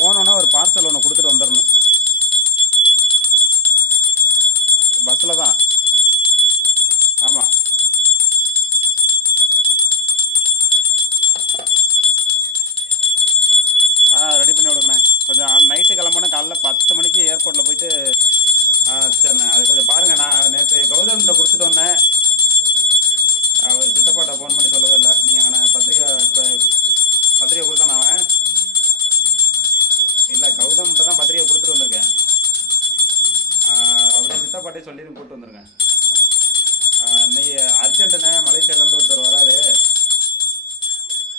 போனோன்னா ஒரு பார்சல் ஒன்று கொடுத்துட்டு வந்துடணும். பஸ்ஸில் தான். ஆமாம். ரெடி பண்ணி விடுங்கண்ணே. கொஞ்சம் நைட்டு கிளம்புனா காலைல 10 மணிக்கு ஏர்போர்ட்டில் போயிட்டு. சரிண்ணே, அது கொஞ்சம் பாருங்கள். நான் நேற்று கௌதம்கிட்ட கொடுத்துட்டு வந்தேன். அவர் சித்தப்பாட்ட ஃபோன் பண்ணி சொல்லவே இல்லை. நீங்கள் அங்கே பத்திரிக்கை கொடுத்தானே அவன்? இல்லை, கௌதம்கிட்ட தான் பத்திரிக்கை கொடுத்துட்டு வந்திருக்கேன். அப்படியே சித்தப்பாட்டே சொல்லிடும் கூப்பிட்டு வந்துருங்க. இன்னைக்கு அர்ஜென்ட்டுண்ணே, மலேசியாவிலேருந்து ஒருத்தர் வராரு.